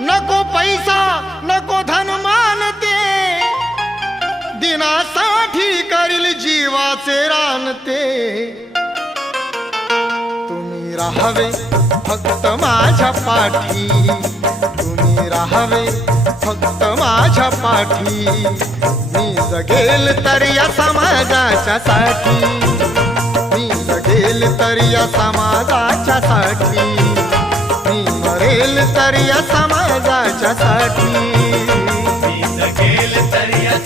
नको पैसा नको धन मानते, दिनासाठी करील जीवाचे रानते। तुम्ही राहावे फक्त माझ्या पाठी, तुम्ही राहावे फक्त माझ्या पाठी। मी जगेल तर या समाजाच्या साठी, मी जगेल तर या समाजाच्या साठी, मी मरेल तर या समाजाच्या साठी। मी जगेल तर या